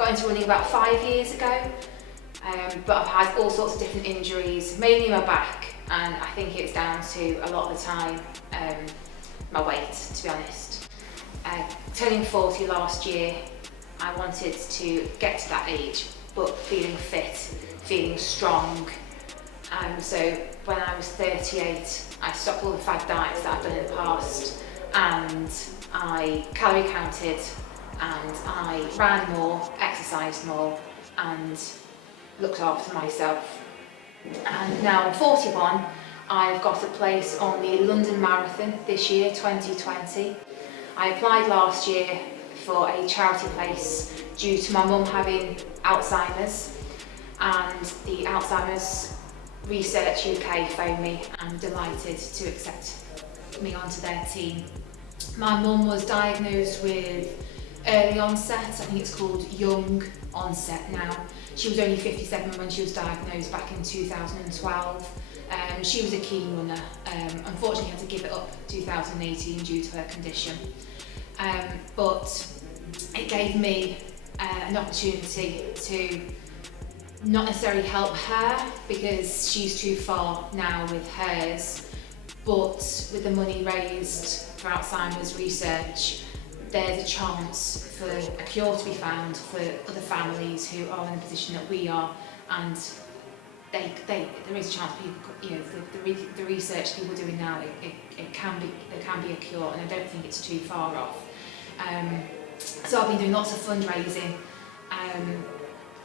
got into running about 5 years ago, but I've had all sorts of different injuries, mainly my back, and I think it's down to a lot of the time my weight, to be honest. Turning 40 last year, I wanted to get to that age, but feeling fit, feeling strong. So when I was 38, I stopped all the fad diets that I've done in the past, and I calorie counted, and I ran more, exercised more, and looked after myself. And now I'm 41, I've got a place on the London Marathon this year, 2020. I applied last year for a charity place due to my mum having Alzheimer's, and the Alzheimer's Research UK phoned me and delighted to accept me onto their team. My mum was diagnosed with early onset, I think it's called young onset now. She was only 57 when she was diagnosed back in 2012. She was a keen runner, unfortunately had to give it up 2018 due to her condition. But it gave me an opportunity to not necessarily help her because she's too far now with hers, but with the money raised for Alzheimer's research, there's a chance for a cure to be found for other families who are in the position that we are, and there is a chance people, the research people are doing now, there can be a cure, and I don't think it's too far off. So I've been doing lots of fundraising,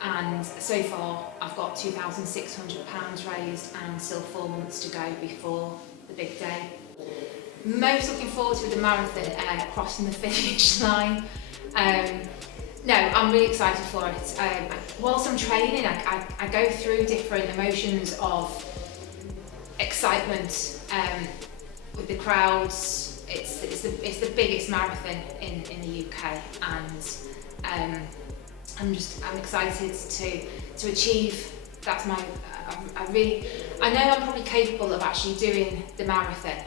and so far I've got £2,600 raised and still 4 months to go before the big day. Most looking forward to the marathon, crossing the finish line. No, I'm really excited for it. Whilst I'm training, I go through different emotions of excitement with the crowds. It's the biggest marathon in the UK, and I'm excited to achieve. That's my. I know I'm probably capable of actually doing the marathon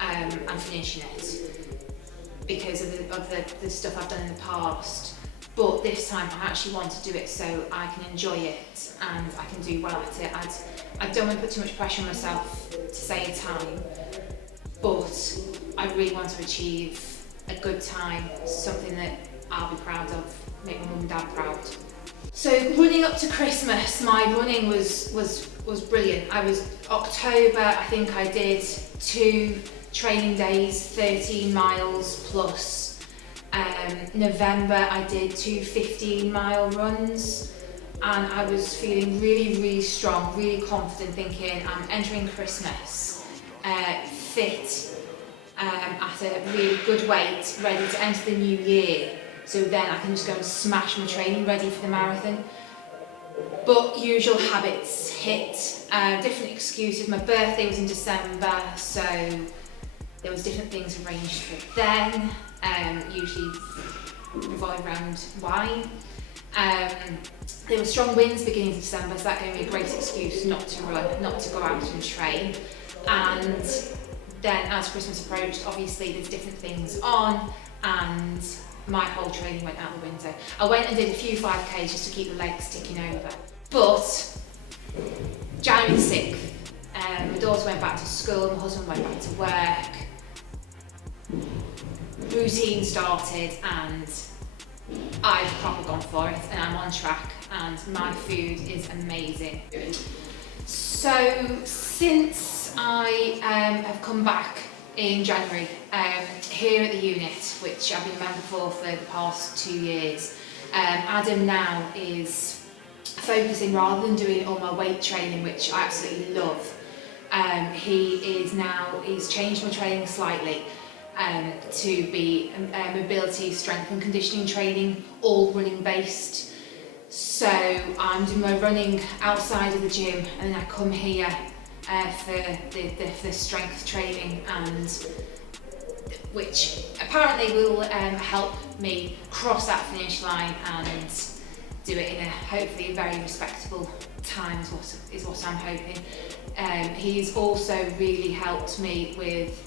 and finishing it because of the stuff I've done in the past. But this time I actually want to do it so I can enjoy it and I can do well at it. I don't want to put too much pressure on myself to say a time, but I really want to achieve a good time, something that I'll be proud of, make my mum and dad proud. So running up to Christmas, my running was brilliant. October, I think I did 2 training days, 13 miles plus. November I did 2 15-mile runs, and I was feeling really strong, really confident, thinking I'm entering Christmas fit, at a really good weight, ready to enter the new year, so then I can just go and smash my training ready for the marathon. But usual habits hit, different excuses. My birthday was in December, so there was different things arranged for then, usually revolving around wine. There were strong winds beginning of December, so that gave me a great excuse not to run, not to go out and train. And then as Christmas approached, obviously there's different things on, and my whole training went out the window. I went and did a few 5Ks just to keep the legs ticking over. But January 6th, my daughter went back to school, my husband went back to work, routine started, and I've properly gone for it, and I'm on track, and my food is amazing. So since I have come back in January, here at the unit, which I've been a member for the past 2 years, Adam now is focusing, rather than doing all my weight training, which I absolutely love, he's changed my training slightly to be mobility, strength and conditioning training, all running based. So I'm doing my running outside of the gym, and then I come here for the strength training, and which apparently will help me cross that finish line and do it in a hopefully very respectable time is what I'm hoping. He's also really helped me with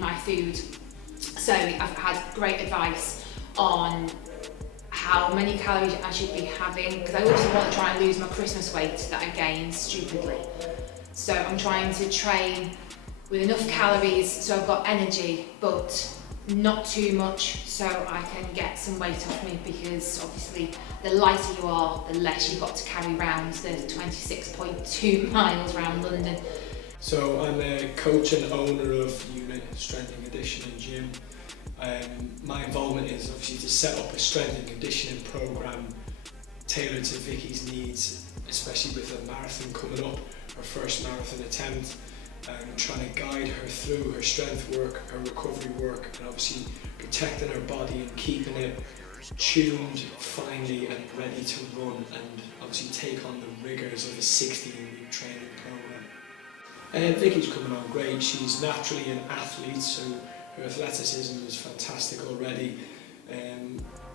my food, so I've had great advice on how many calories I should be having, because I also want to try and lose my Christmas weight that I gained stupidly. So I'm trying to train with enough calories so I've got energy, but not too much so I can get some weight off me, because obviously the lighter you are, the less you've got to carry around the 26.2 miles around London. So I'm a coach and owner of Unit Strength and Conditioning Gym. My involvement is obviously to set up a strength and conditioning program tailored to Vicky's needs, especially with a marathon coming up, her first marathon attempt. Trying to guide her through her strength work, her recovery work, and obviously protecting her body and keeping it tuned finely and ready to run and obviously take on the rigours of a 16-week training program. Vicky's coming on great. She's naturally an athlete, so her athleticism is fantastic already.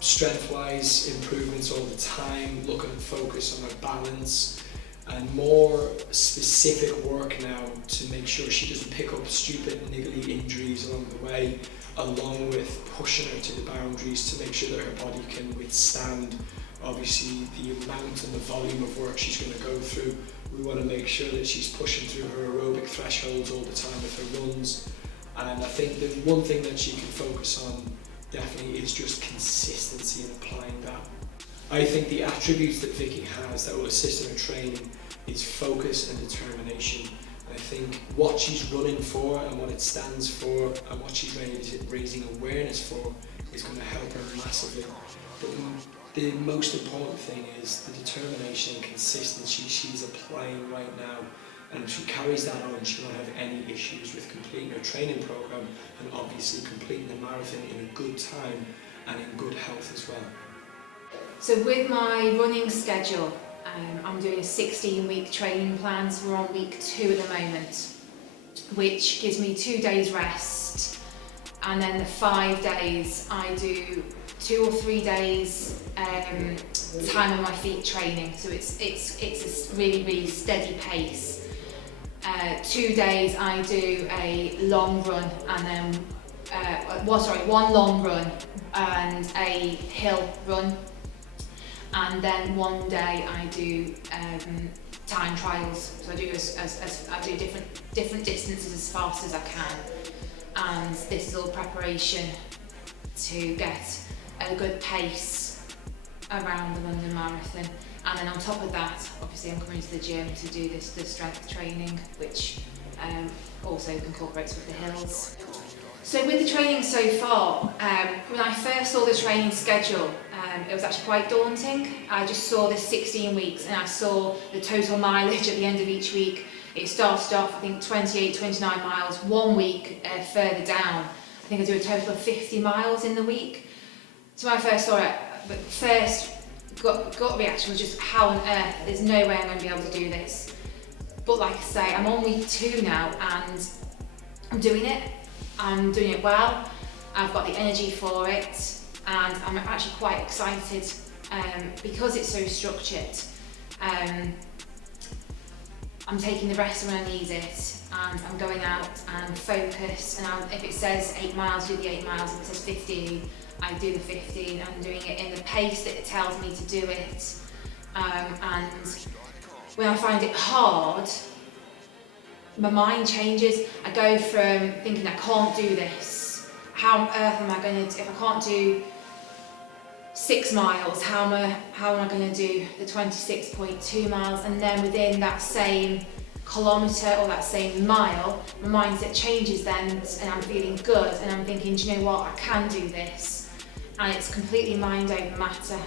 Strength-wise, improvements all the time, looking at focus on her balance, and more specific work now to make sure she doesn't pick up stupid niggly injuries along the way, along with pushing her to the boundaries to make sure that her body can withstand obviously the amount and the volume of work she's going to go through. We want to make sure that she's pushing through her aerobic thresholds all the time with her runs, and I think the one thing that she can focus on definitely is just consistency in applying that. I think the attributes that Vicki has that will assist in her training is focus and determination. I think what she's running for and what it stands for and what she's raising awareness for is going to help her massively. But the most important thing is the determination and consistency she's applying right now. And if she carries that on, she won't have any issues with completing her training program and obviously completing the marathon in a good time and in good health as well. So with my running schedule, I'm doing a 16-week training plan, so we're on week 2 at the moment, which gives me 2 days rest, and then the 5 days I do 2 or 3 days time on my feet training, so it's a really steady pace. 2 days I do a long run, and then one long run and a hill run. And then 1 day I do time trials. So I do different distances as fast as I can, and this is all preparation to get a good pace around the London Marathon. And then on top of that, obviously I'm coming to the gym to do the strength training, which also incorporates with the hills. So with the training so far, when I first saw the training schedule, it was actually quite daunting. I just saw this 16 weeks and I saw the total mileage at the end of each week. It started off, I think, 28, 29 miles. 1 week further down, I think I do a total of 50 miles in the week. So when I first saw it, the first gut reaction was just, how on earth, there's no way I'm going to be able to do this. But like I say, I'm on week 2 now and I'm doing it. I'm doing it well. I've got the energy for it, and I'm actually quite excited because it's so structured. I'm taking the rest when I need it, and I'm going out and focused. And if it says 8 miles, do the 8 miles. If it says 15, I do the 15. I'm doing it in the pace that it tells me to do it. And when I find it hard, my mind changes. I go from thinking I can't do this. How on earth am I going to, if I can't do 6 miles, how am I going to do the 26.2 miles? And then within that same kilometre or that same mile, my mindset changes then, and I'm feeling good, and I'm thinking, do you know what, I can do this. And it's completely mind over matter.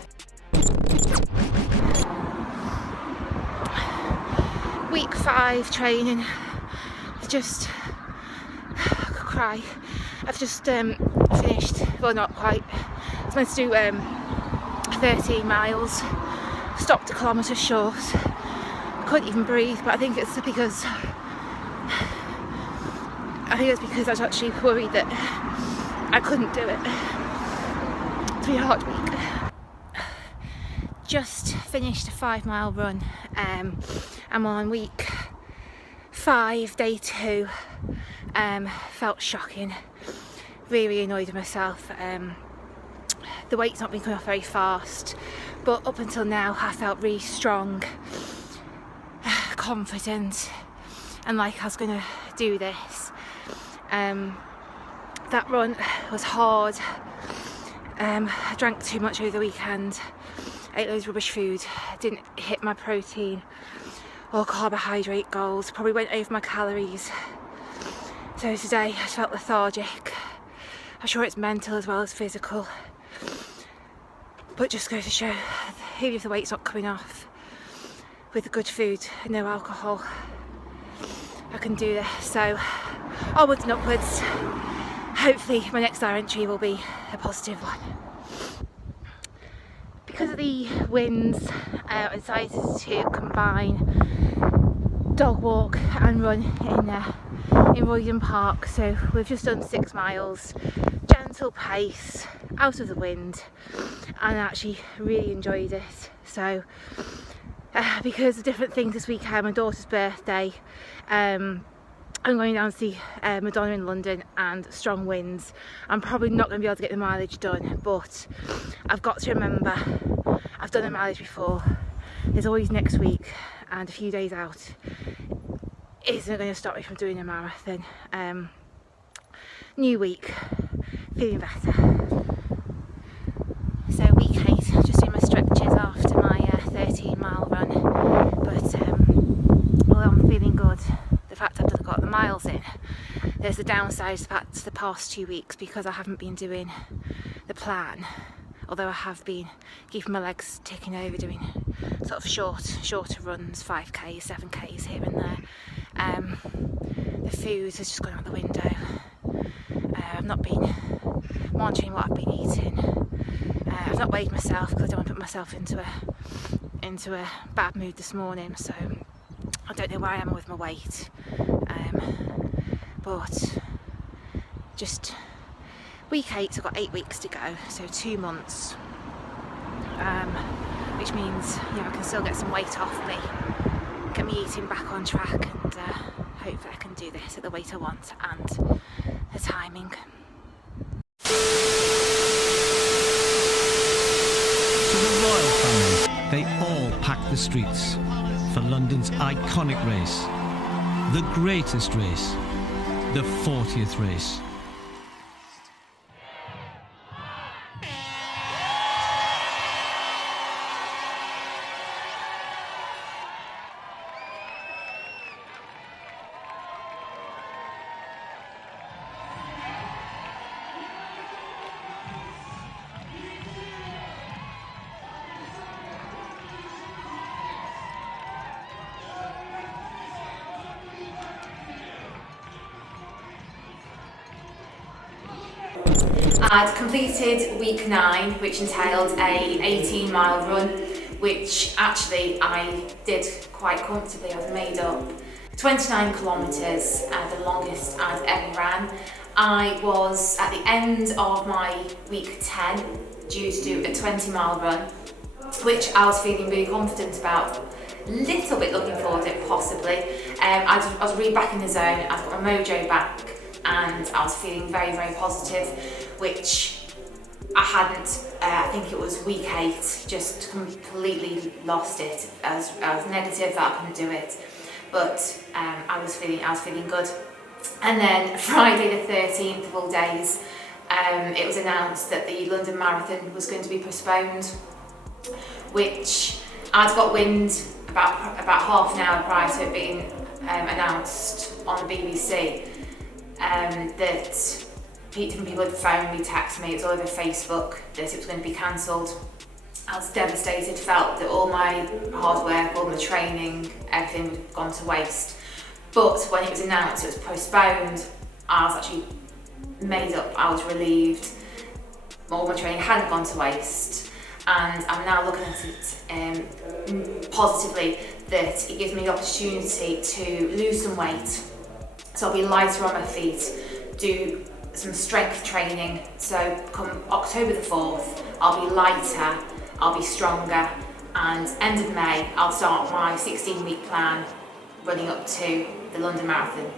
Week 5 training. Just I could cry. I've just finished, well, not quite. I was meant to do 13 miles, stopped a kilometre short. I couldn't even breathe, but I think it's because I was actually worried that I couldn't do it. It's been a hard week. Just finished a 5-mile run. I'm on week 5, day 2. Felt shocking, really annoyed with myself. the weight's not been coming off very fast, but up until now I felt really strong, confident, and like I was going to do this. That run was hard. I drank too much over the weekend, ate loads of rubbish food, didn't hit my protein or carbohydrate goals, probably went over my calories. So today I felt lethargic. I'm sure it's mental as well as physical, but just goes to show, even if the weight's not coming off, with good food and no alcohol, I can do this. So onwards and upwards. Hopefully my next diary entry will be a positive one. Because of the winds, I decided to combine dog walk and run in Roydon Park. So we've just done 6 miles, gentle pace, out of the wind, and I actually really enjoyed it. So because of different things this weekend, my daughter's birthday, I'm going down to see Madonna in London, and strong winds. I'm probably not going to be able to get the mileage done, but I've got to remember I've done the mileage before. There's always next week, and a few days out isn't going to stop me from doing a marathon. New week, feeling better. So week 8, just doing my stretches after my 13-mile run, but although I'm feeling good, the fact I've got the miles in, there's the downside to the fact the past 2 weeks, because I haven't been doing the plan, although I have been keeping my legs ticking over, doing sort of shorter runs, 5Ks, 7Ks here and there. The food has just gone out the window. I've not been monitoring what I've been eating. I've not weighed myself because I don't want to put myself into a bad mood this morning, so I don't know where I am with my weight, but just week 8, so I've got 8 weeks to go, so 2 months, which means I can still get some weight off me, get me eating back on track, and hopefully I can do this at the weight I want and the timing. To the royal family, they all packed the streets for London's iconic race, the greatest race, the 40th race. I'd completed week 9, which entailed a 18-mile run, which actually I did quite comfortably. I was made up 29 kilometres, the longest I'd ever ran. I was at the end of my week 10 due to do a 20-mile run, which I was feeling really confident about. A little bit looking forward to it, possibly. I was really back in the zone. I've got my mojo back, and I was feeling very, very positive, which I hadn't. I think it was week 8, just completely lost it. I was negative that I couldn't do it, but I was feeling good. And then Friday the 13th of all days, it was announced that the London Marathon was going to be postponed, which I'd got wind about half an hour prior to it being announced on the BBC, that different people had phoned me, texted me, it was all over Facebook that it was going to be cancelled. I was devastated, felt that all my hard work, all my training, everything would have gone to waste. But when it was announced it was postponed, I was actually made up, I was relieved. All my training hadn't gone to waste, and I'm now looking at it positively, that it gives me the opportunity to lose some weight. So I'll be lighter on my feet, do some strength training, so come October the 4th, I'll be lighter, I'll be stronger, and end of May, I'll start my 16-week plan running up to the London Marathon.